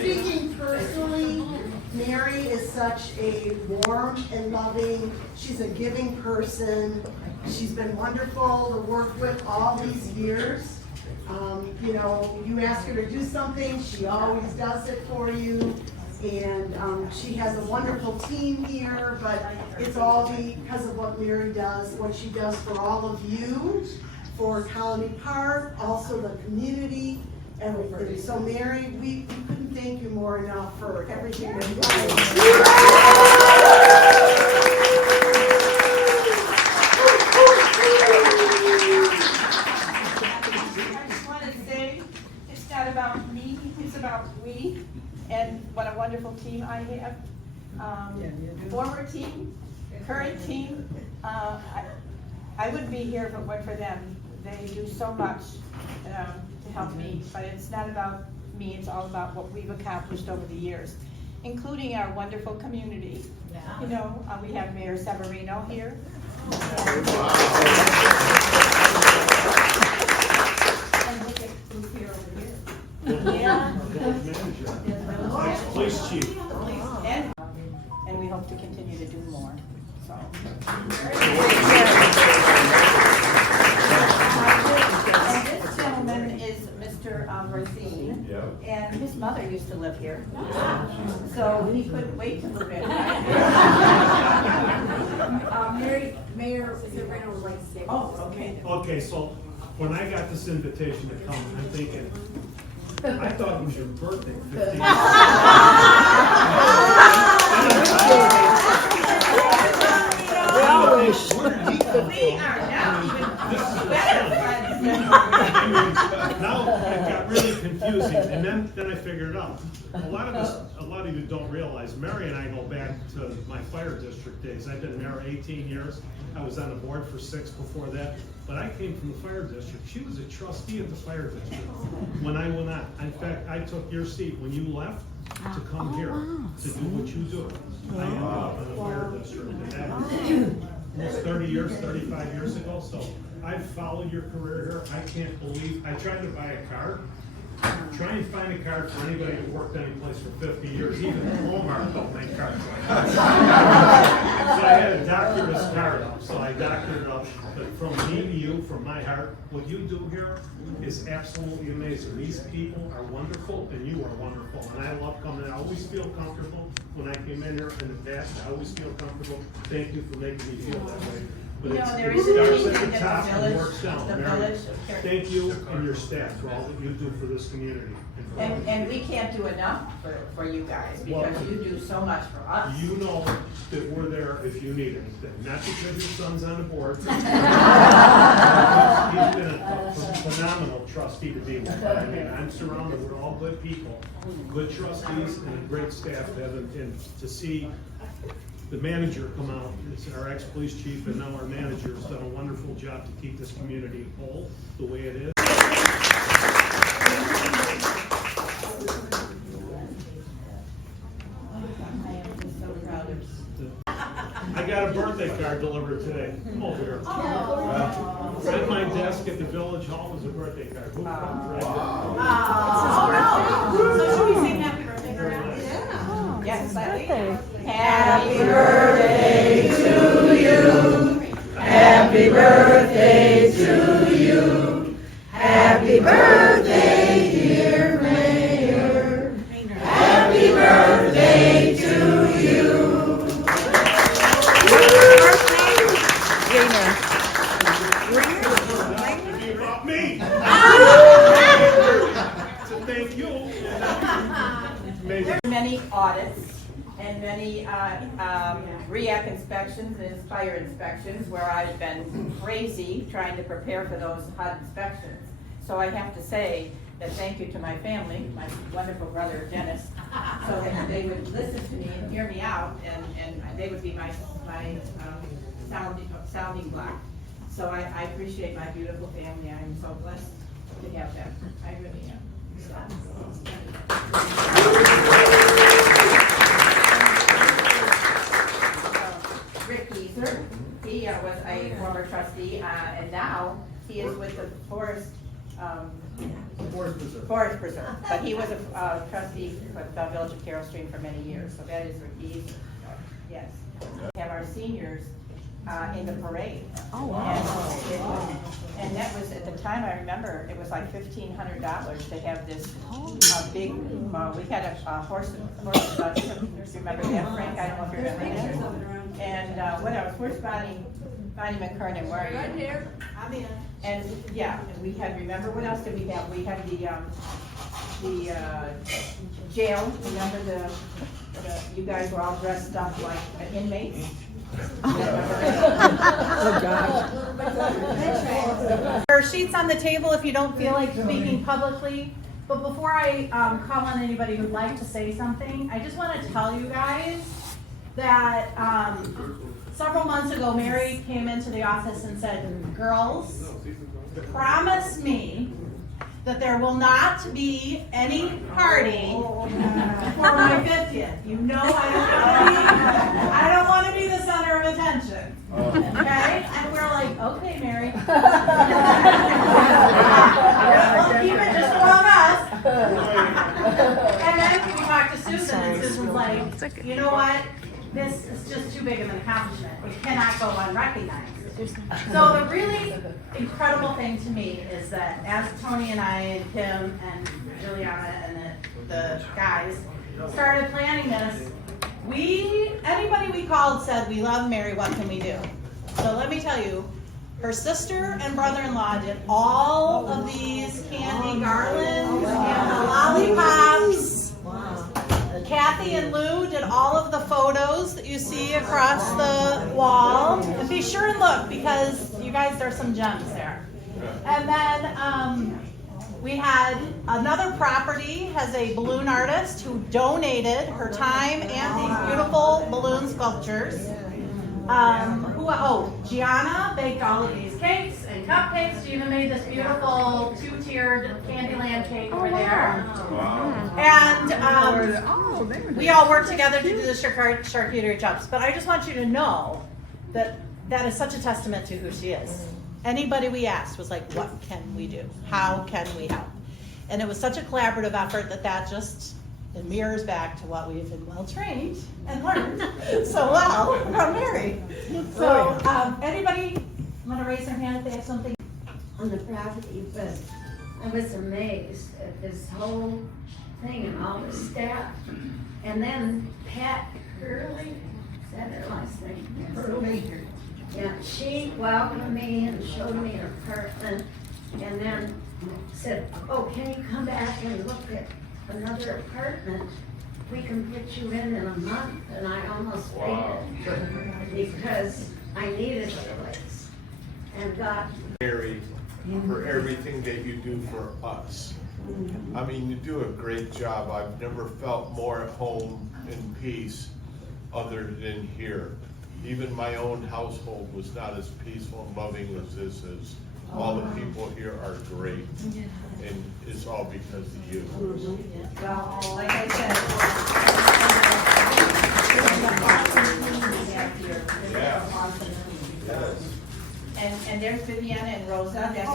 speaking personally, Mary is such a warm and loving, she's a giving person. She's been wonderful to work with all these years. You know, you ask her to do something, she always does it for you. And she has a wonderful team here, but it's all because of what Mary does, what she does for all of you, for Colony Park, also the community, everything. So Mary, we couldn't thank you more enough for everything that you do. I just want to say, it's not about me, it's about we, and what a wonderful team I have. Former team, current team. I wouldn't be here if it weren't for them. They do so much to help me, but it's not about me, it's all about what we've accomplished over the years, including our wonderful community. You know, we have Mayor Severino here. And look at who's here over here. Yeah. Police chief. And we hope to continue to do more. So. And this gentleman is Mr. Racine, and his mother used to live here, so he couldn't wait to move in. Mayor Serrano would like to say. Oh, okay. Okay, so when I got this invitation to come, I'm thinking, I thought it was your birthday 15 years We are now even better friends. Now it got really confusing, and then I figured it out. A lot of you don't realize, Mary and I go back to my fire district days. I've been mayor 18 years. I was on the board for 6 before that, but I came from the fire district. She was a trustee of the fire district when I went on. In fact, I took your seat when you left to come here to do what you do. I ended up in the fire district, and that was almost 30 years, 35 years ago. So I've followed your career here. I can't believe, I tried to buy a card. Try and find a card for anybody who worked any place for 50 years, even Walmart don't make cards like that. So I had to doctor this card up, so I doctored it up. But from me to you, from my heart, what you do here is absolutely amazing. These people are wonderful, and you are wonderful. And I love coming in. I always feel comfortable when I came in here in the past. I always feel comfortable. Thank you for making me feel that way. But You know, there it isn't starts anything at the that top the and village, works down. the Mary, village. thank you and your staff for all that you do for this community. And we can't do enough for you guys, because you do so much for us. You know that we're there if you need anything, not because your son's on the board. He's been a phenomenal trustee to be with. I mean, I'm surrounded with all good people, good trustees, and a great staff. And to see the manager come out, it's our ex-police chief and now our manager has done a wonderful job to keep this community whole the way it is. I got a birthday card delivered today. Come over here. Right at my desk at the village hall was a birthday card. Who comes right So should we sing happy birthday for him? Yes, Happy birthday to you. Happy birthday to you. Happy birthday, dear Mayor. Happy birthday to you. about me. So thank you. Maybe. Many audits and many REAC inspections and fire inspections where I've been crazy trying to prepare for those HUD inspections. So I have to say that thank you to my family, my wonderful brother Dennis, so that they would listen to me and hear me out, and they would be my sounding block. So I appreciate my beautiful family. I'm so blessed to have them. I really am. Rick Geezer, he was a former trustee, and now he is with the Forest Forest Preserve. forest preserve, but he was a trustee with the Village of Carroll Stream for many years, so that is where he's, yes. Have our seniors in the parade. Oh, wow. And that was, at the time, I remember, it was like $1,500 to have this big, we had a horse, remember that, Frank? I don't know if you remember that. And what else? Where's Bonnie McKernan? Where are you? Right here, I'm in. And, yeah, and we had, remember what else did we have? We had the jail, remember you guys were all dressed up like inmates? There are sheets on the table if you don't feel like speaking publicly. But before I call on anybody who'd like to say something, I just want to tell you guys that several months ago, Mary came into the office and said, "Girls, promise me that there will not be any party for my 50th. You know I don't want to be the center of attention." Okay? And we're like, "Okay, Mary." We'll keep it just among us. And then we talked to Susan, and Susan's like, "You know what? This is just too big of an accomplishment. It cannot go unrecognized." So the really incredible thing to me is that as Tony and I and Kim and Juliana and the guys started planning this, anybody we called said, "We love Mary, what can we do?" So let me tell you, her sister and brother-in-law did all of these candy garlands and the lollipops. Kathy and Lou did all of the photos that you see across the wall. And be sure and look, because you guys, there's some gems there. And then we had another property, has a balloon artist who donated her time and these beautiful balloon sculptures. Gianna baked all of these cakes and cupcakes. She even made this beautiful two-tiered Candyland cake over there. Wow. And we all worked together to do the charcuterie jumps. But I just want you to know that that is such a testament to who she is. Anybody we asked was like, "What can we do? How can we help?" And it was such a collaborative effort that just it mirrors back to what we've been well trained and learned so well from Mary. So anybody want to raise their hand if they have something? On the property, but I was amazed at this whole thing and all the staff. And then Pat Hurley, is that her last name? Hurley. Yeah, she welcomed me and showed me her apartment and then said, "Oh, can you come back and look at another apartment? We can put you in a month." And I almost fainted because I needed a place and got Mary, for everything that you do for us. I mean, you do a great job. I've never felt more at home in peace other than here. Even my own household was not as peaceful and loving as this is. All the people here are great, and it's all because of you. Well, like I said. Yeah. And there's Viviana and Rosa. That's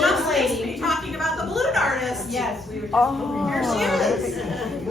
Just lady talking about the balloon artist. Yes, we were just. Here she is.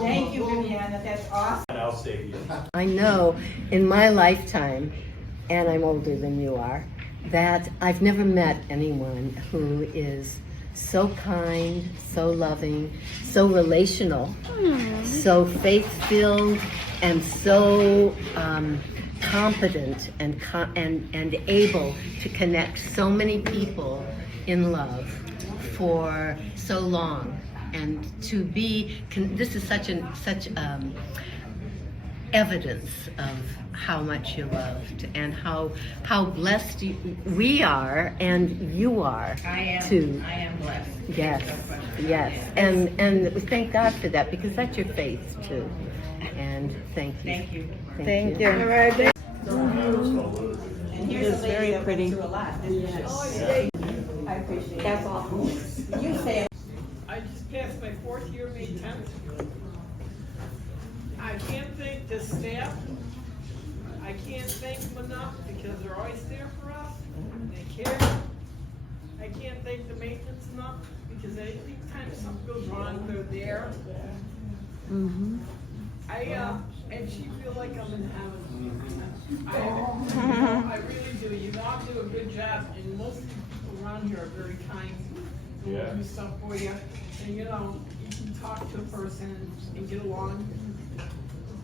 Thank you, Viviana. That's awesome. And I'll stay here. I know in my lifetime, and I'm older than you are, that I've never met anyone who is so kind, so loving, so relational, so faith-filled, and so competent and able to connect so many people in love for so long. And to be, this is such evidence of how much you're loved and how blessed we are and you are. I am blessed. Yes, and we thank God for that, because that's your faith too. And thank you. Thank you. And here's a lady that went through a lot. I appreciate it. That's awesome. You say it. I just passed my 4th year, May 10th. I can't thank the staff. I can't thank them enough because they're always there for us. They care. I can't thank the maintenance enough, because anytime something goes wrong, they're there. And she feel like I'm in heaven. I really do. You all do a good job, and most people around here are very kind. They'll do stuff for you, and you can talk to a person and get along.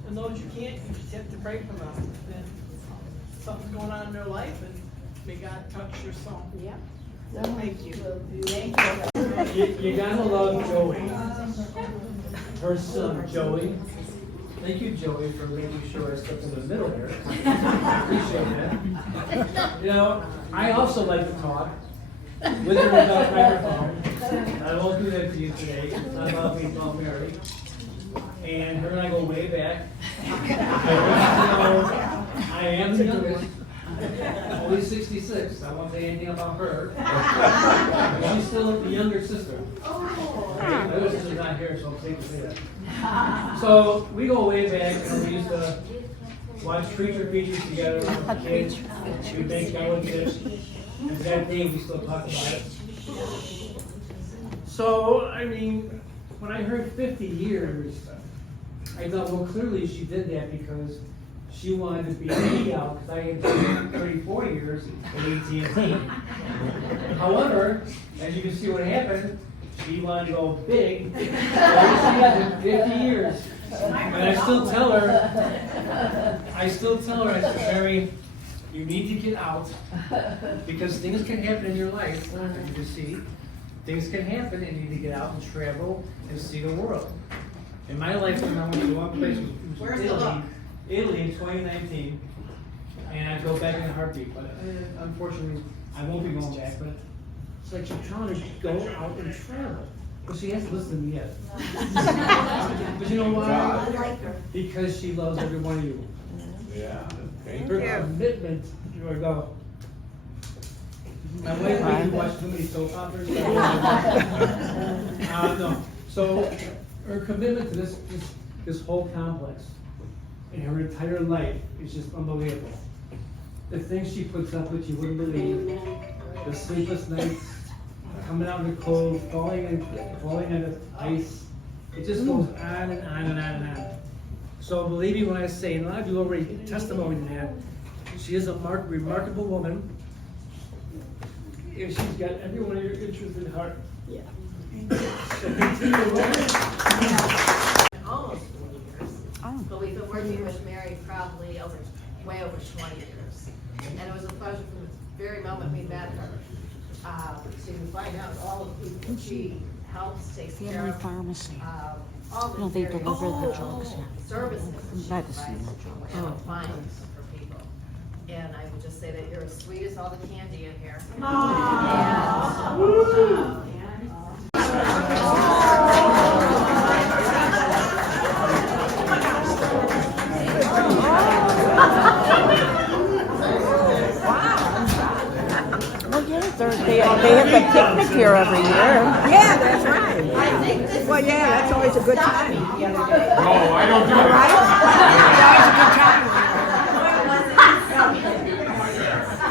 And those you can't, you just have to pray for them. Then something's going on in their life, and may God touch your soul. Yeah. Thank you. You gotta love Joey. Her son, Joey. Thank you, Joey, for making sure I stepped in the middle here. Appreciate that. You know, I also like to talk with or without microphone. I won't do that to you today. It's not about me, it's about Mary. And her and I go way back. I am the youngest. Only 66. I won't say anything about her. She's still the younger sister. My other sister's not here, so I'm safe to say that. So we go way back, and we used to watch creature features together with the kids. We make jellyfish. And that day we still talk about it. So, I mean, when I heard 50 years, I thought, well, clearly she did that because she wanted to be me out, because I had been 34 years at AT&T. However, as you can see what happened, she wanted to go big. So she had 50 years. And I still tell her, I said, Mary, you need to get out, because things can happen in your life, as you can see. Things can happen, and you need to get out and travel and see the world. In my lifetime, I went to one place, Where's the look? Italy in 2019, and I'd go back in a heartbeat, but unfortunately, I won't be going back, but it's like she's trying to go out and travel. But she hasn't listened to me yet. But you know why? Because she loves every one of you. Yeah. Thank Her you. commitment, here we go. My wife made me watch too many soap operas. No. So her commitment to this whole complex and her entire life is just unbelievable. The things she puts up with, you wouldn't believe. The sleepless nights, coming out in the cold, falling on the ice. It just goes on and on and on and on. So believe me when I say, and a lot of you already testimony to that, she is a remarkable woman. And she's got every one of your interests in heart. Yeah. So continue to work. Almost 40 years. But we've been working with Mary probably way over 20 years. And it was a pleasure from the very moment we met her to find out all of the people that she helps, takes care of. Pharmacy. All the They various deliver the drugs. services that she Medicine. provides and finds for people. And I would just say that you're as sweet as all the candy in here. They have a picnic here every year. Yeah, that's right. Well, yeah, that's always a good time. No, I don't do that.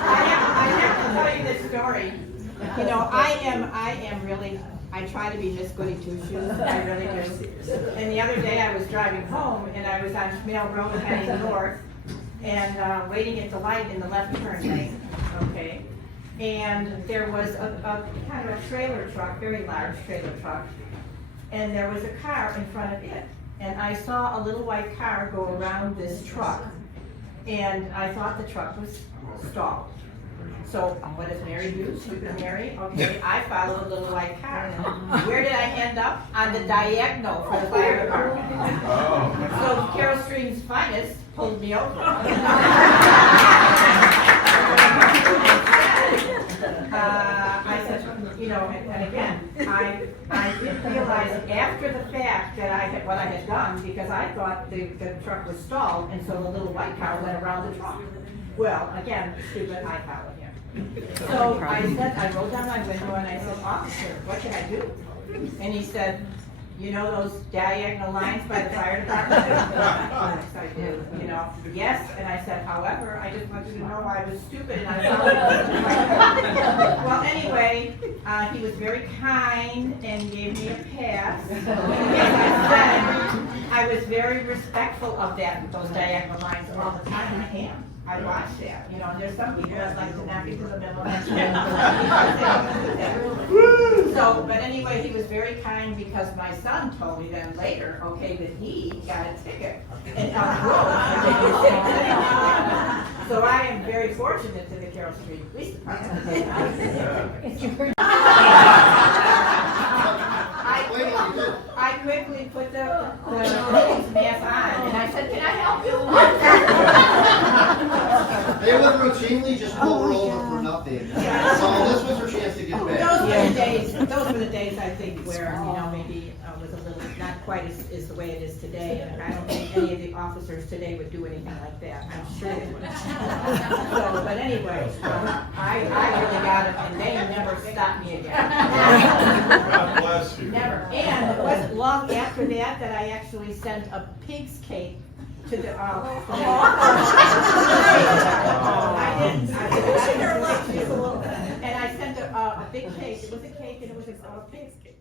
I have to tell you this story. You know, I am really, I try to be Miss Goody Two Shoes, I really do. And the other day I was driving home and I was on Schmale Road heading north and waiting at the light in the left turn lane, okay? And there was a kind of a trailer truck, very large trailer truck, and there was a car in front of it. And I saw a little white car go around this truck, and I thought the truck was stalled. So what does Mary do? Stupid Mary? Okay, I followed the little white car. Where did I end up? On the diagonal for the fire department. So Carol Stream's finest pulled me over. I said, you know, and again, I didn't realize after the fact that what I had done, because I thought the truck was stalled, and so the little white car went around the truck. Well, again, stupid, I followed him. So I rolled down my window and I said, officer, what can I do? And he said, you know those diagonal lines by the fire department? Yes, I do, you know. yes, and I said, however, I just want you to know I was stupid and I thought. Well, anyway, he was very kind and gave me a pass. As I said, I was very respectful of those diagonal lines all the time, and I am. I watch that, you know, and there's some people that like to knock into the middle. So, but anyway, he was very kind because my son told me then later, okay, that he got a ticket in Elk Grove. So I am very fortunate to the Carroll Street Police Department. I quickly put the police mask on and I said, can I help you? They would routinely just pull her over for nothing. So this was her chance to get back. Those were the days I think where, you know, maybe was a little, not quite as the way it is today. And I don't think any of the officers today would do anything like that. I'm sure they wouldn't. So, but anyway, I really got it and they never stopped me again. God bless you. Never. And it wasn't long after that that I actually sent a pig's cake to the, I didn't. And I sent a big cake. It was a cake and it was a pig's cake.